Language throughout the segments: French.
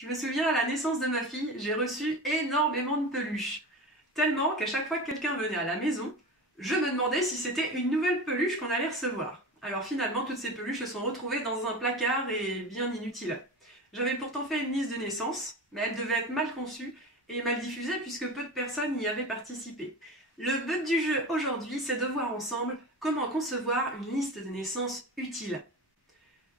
Je me souviens, à la naissance de ma fille, j'ai reçu énormément de peluches. Tellement qu'à chaque fois que quelqu'un venait à la maison, je me demandais si c'était une nouvelle peluche qu'on allait recevoir. Alors finalement, toutes ces peluches se sont retrouvées dans un placard et bien inutiles. J'avais pourtant fait une liste de naissance, mais elle devait être mal conçue et mal diffusée puisque peu de personnes y avaient participé. Le but du jeu aujourd'hui, c'est de voir ensemble comment concevoir une liste de naissance utile.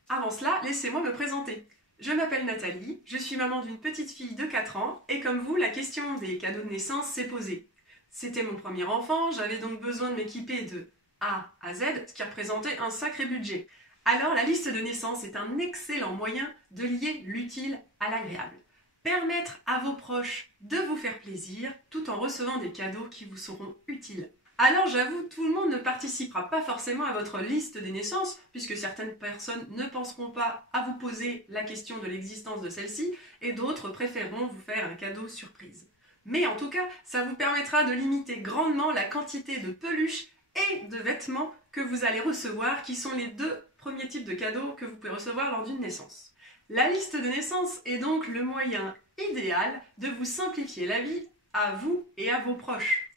Avant cela, laissez-moi me présenter. Je m'appelle Nathalie, je suis maman d'une petite fille de 4 ans et comme vous, la question des cadeaux de naissance s'est posée. C'était mon premier enfant, j'avais donc besoin de m'équiper de A à Z, ce qui représentait un sacré budget. Alors la liste de naissance est un excellent moyen de lier l'utile à l'agréable. Permettre à vos proches de vous faire plaisir tout en recevant des cadeaux qui vous seront utiles. Alors j'avoue, tout le monde ne participera pas forcément à votre liste des naissances, puisque certaines personnes ne penseront pas à vous poser la question de l'existence de celle-ci, et d'autres préféreront vous faire un cadeau surprise. Mais en tout cas, ça vous permettra de limiter grandement la quantité de peluches et de vêtements que vous allez recevoir, qui sont les deux premiers types de cadeaux que vous pouvez recevoir lors d'une naissance. La liste de naissance est donc le moyen idéal de vous simplifier la vie à vous et à vos proches.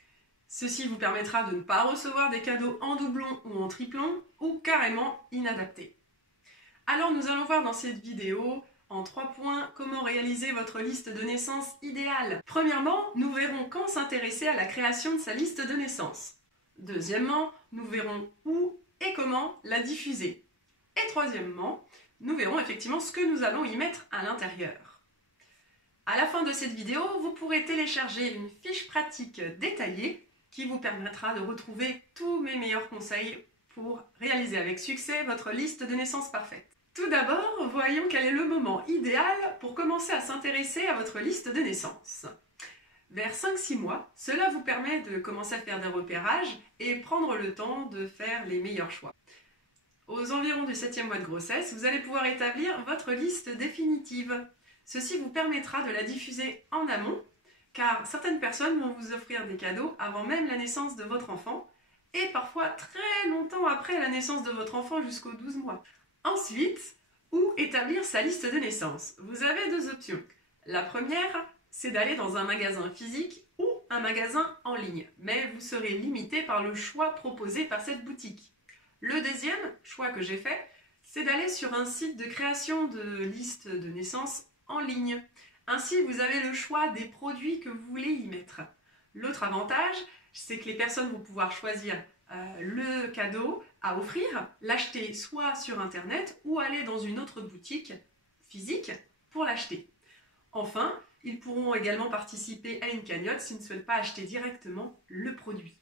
Ceci vous permettra de ne pas recevoir des cadeaux en doublon ou en triplon ou carrément inadaptés. Alors nous allons voir dans cette vidéo en 3 points comment réaliser votre liste de naissance idéale. Premièrement, nous verrons quand s'intéresser à la création de sa liste de naissance. Deuxièmement, nous verrons où et comment la diffuser. Et troisièmement, nous verrons effectivement ce que nous allons y mettre à l'intérieur. À la fin de cette vidéo, vous pourrez télécharger une fiche pratique détaillée qui vous permettra de retrouver tous mes meilleurs conseils pour réaliser avec succès votre liste de naissance parfaite. Tout d'abord, voyons quel est le moment idéal pour commencer à s'intéresser à votre liste de naissance. Vers 5-6 mois, cela vous permet de commencer à faire des repérages et prendre le temps de faire les meilleurs choix. Aux environs du 7e mois de grossesse, vous allez pouvoir établir votre liste définitive. Ceci vous permettra de la diffuser en amont, car certaines personnes vont vous offrir des cadeaux avant même la naissance de votre enfant, et parfois très longtemps après la naissance de votre enfant jusqu'aux 12 mois. Ensuite, où établir sa liste de naissance? Vous avez 2 options. La première, c'est d'aller dans un magasin physique ou un magasin en ligne, mais vous serez limité par le choix proposé par cette boutique. Le deuxième choix que j'ai fait, c'est d'aller sur un site de création de liste de naissance en ligne. Ainsi, vous avez le choix des produits que vous voulez y mettre. L'autre avantage, c'est que les personnes vont pouvoir choisir le cadeau à offrir, l'acheter soit sur internet ou aller dans une autre boutique physique pour l'acheter. Enfin, ils pourront également participer à une cagnotte s'ils ne souhaitent pas acheter directement le produit.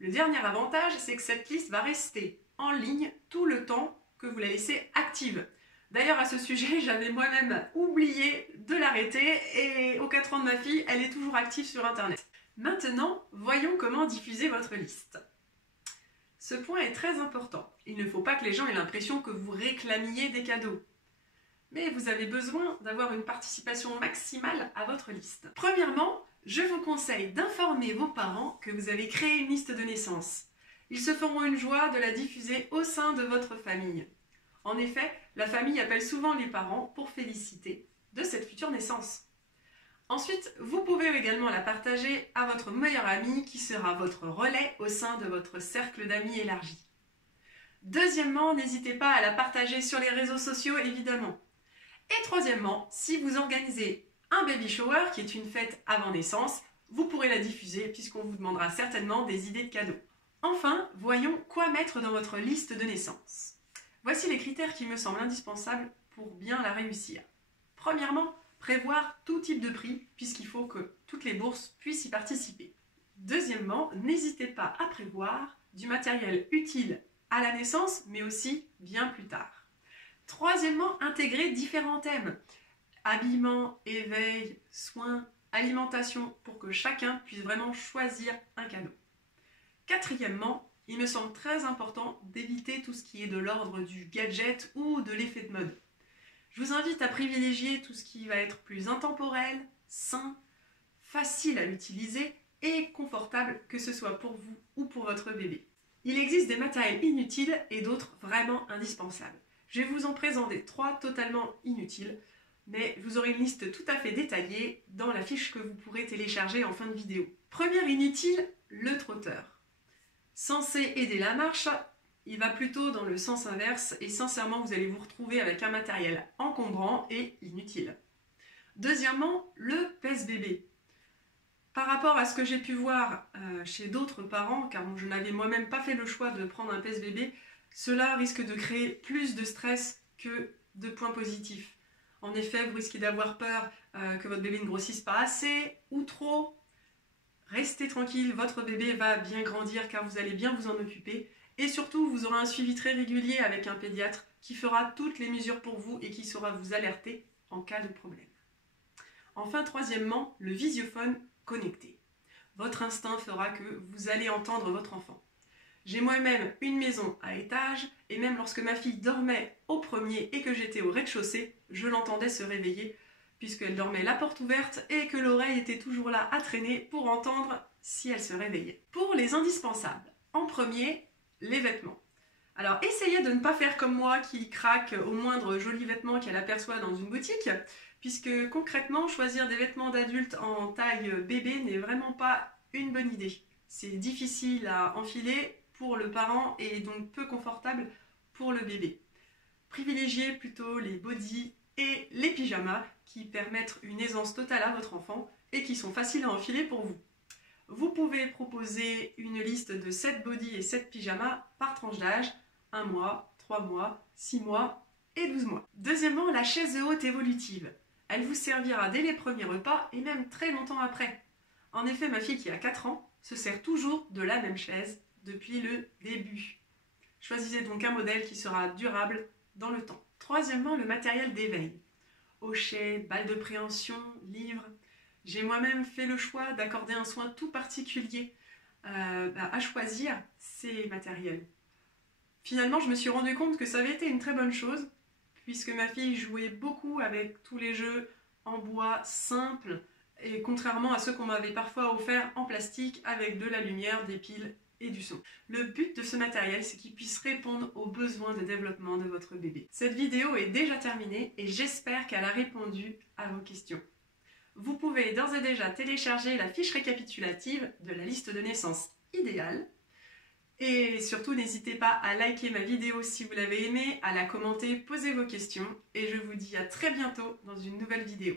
Le dernier avantage, c'est que cette liste va rester en ligne tout le temps que vous la laissez active. D'ailleurs, à ce sujet, j'avais moi-même oublié de l'arrêter et aux 4 ans de ma fille, elle est toujours active sur Internet. Maintenant, voyons comment diffuser votre liste. Ce point est très important. Il ne faut pas que les gens aient l'impression que vous réclamiez des cadeaux. Mais vous avez besoin d'avoir une participation maximale à votre liste. Premièrement, je vous conseille d'informer vos parents que vous avez créé une liste de naissance. Ils se feront une joie de la diffuser au sein de votre famille. En effet, la famille appelle souvent les parents pour féliciter de cette future naissance. Ensuite, vous pouvez également la partager à votre meilleur ami qui sera votre relais au sein de votre cercle d'amis élargi. Deuxièmement, n'hésitez pas à la partager sur les réseaux sociaux évidemment. Et troisièmement, si vous organisez un baby shower qui est une fête avant naissance, vous pourrez la diffuser puisqu'on vous demandera certainement des idées de cadeaux. Enfin, voyons quoi mettre dans votre liste de naissance. Voici les critères qui me semblent indispensables pour bien la réussir. Premièrement, prévoir tout type de prix puisqu'il faut que toutes les bourses puissent y participer. Deuxièmement, n'hésitez pas à prévoir du matériel utile à la naissance mais aussi bien plus tard. Troisièmement, intégrer différents thèmes. Habillement, éveil, soins, alimentation pour que chacun puisse vraiment choisir un cadeau. Quatrièmement, il me semble très important d'éviter tout ce qui est de l'ordre du gadget ou de l'effet de mode. Je vous invite à privilégier tout ce qui va être plus intemporel, sain, facile à utiliser et confortable, que ce soit pour vous ou pour votre bébé. Il existe des matériels inutiles et d'autres vraiment indispensables. Je vais vous en présenter 3 totalement inutiles. mais vous aurez une liste tout à fait détaillée dans la fiche que vous pourrez télécharger en fin de vidéo. Première inutile, le trotteur. Censé aider la marche, il va plutôt dans le sens inverse et sincèrement vous allez vous retrouver avec un matériel encombrant et inutile. Deuxièmement, le pèse-bébé. Par rapport à ce que j'ai pu voir chez d'autres parents, car je n'avais moi-même pas fait le choix de prendre un pèse-bébé, cela risque de créer plus de stress que de points positifs. En effet, vous risquez d'avoir peur que votre bébé ne grossisse pas assez ou trop. Restez tranquille, votre bébé va bien grandir car vous allez bien vous en occuper. Et surtout, vous aurez un suivi très régulier avec un pédiatre qui fera toutes les mesures pour vous et qui saura vous alerter en cas de problème. Enfin, troisièmement, le visiophone connecté. Votre instinct fera que vous allez entendre votre enfant. J'ai moi-même une maison à étage et même lorsque ma fille dormait au premier et que j'étais au rez-de-chaussée, je l'entendais se réveiller puisqu'elle dormait la porte ouverte et que l'oreille était toujours là à traîner pour entendre si elle se réveillait. Pour les indispensables, en premier, les vêtements. Alors essayez de ne pas faire comme moi qui craque au moindre joli vêtement qu'elle aperçoit dans une boutique, puisque concrètement, choisir des vêtements d'adulte en taille bébé n'est vraiment pas une bonne idée. C'est difficile à enfiler pour le parent et donc peu confortable pour le bébé. Privilégiez plutôt les bodys et les pyjamas qui permettent une aisance totale à votre enfant et qui sont faciles à enfiler pour vous. Vous pouvez proposer une liste de 7 bodys et 7 pyjamas par tranche d'âge, 1 mois, 3 mois, 6 mois et 12 mois. Deuxièmement, la chaise haute évolutive. Elle vous servira dès les premiers repas et même très longtemps après. En effet, ma fille qui a 4 ans se sert toujours de la même chaise depuis le début. Choisissez donc un modèle qui sera durable dans le temps. Troisièmement, le matériel d'éveil. Hochets, balles de préhension, livres. J'ai moi-même fait le choix d'accorder un soin tout particulier à choisir ces matériels. Finalement, je me suis rendu compte que ça avait été une très bonne chose, puisque ma fille jouait beaucoup avec tous les jeux en bois simples, et contrairement à ceux qu'on m'avait parfois offerts en plastique avec de la lumière, des piles et du son. Le but de ce matériel, c'est qu'il puisse répondre aux besoins de développement de votre bébé. Cette vidéo est déjà terminée et j'espère qu'elle a répondu à vos questions. Vous pouvez d'ores et déjà télécharger la fiche récapitulative de la liste de naissance idéale. Et surtout, n'hésitez pas à liker ma vidéo si vous l'avez aimée, à la commenter, poser vos questions. Et je vous dis à très bientôt dans une nouvelle vidéo.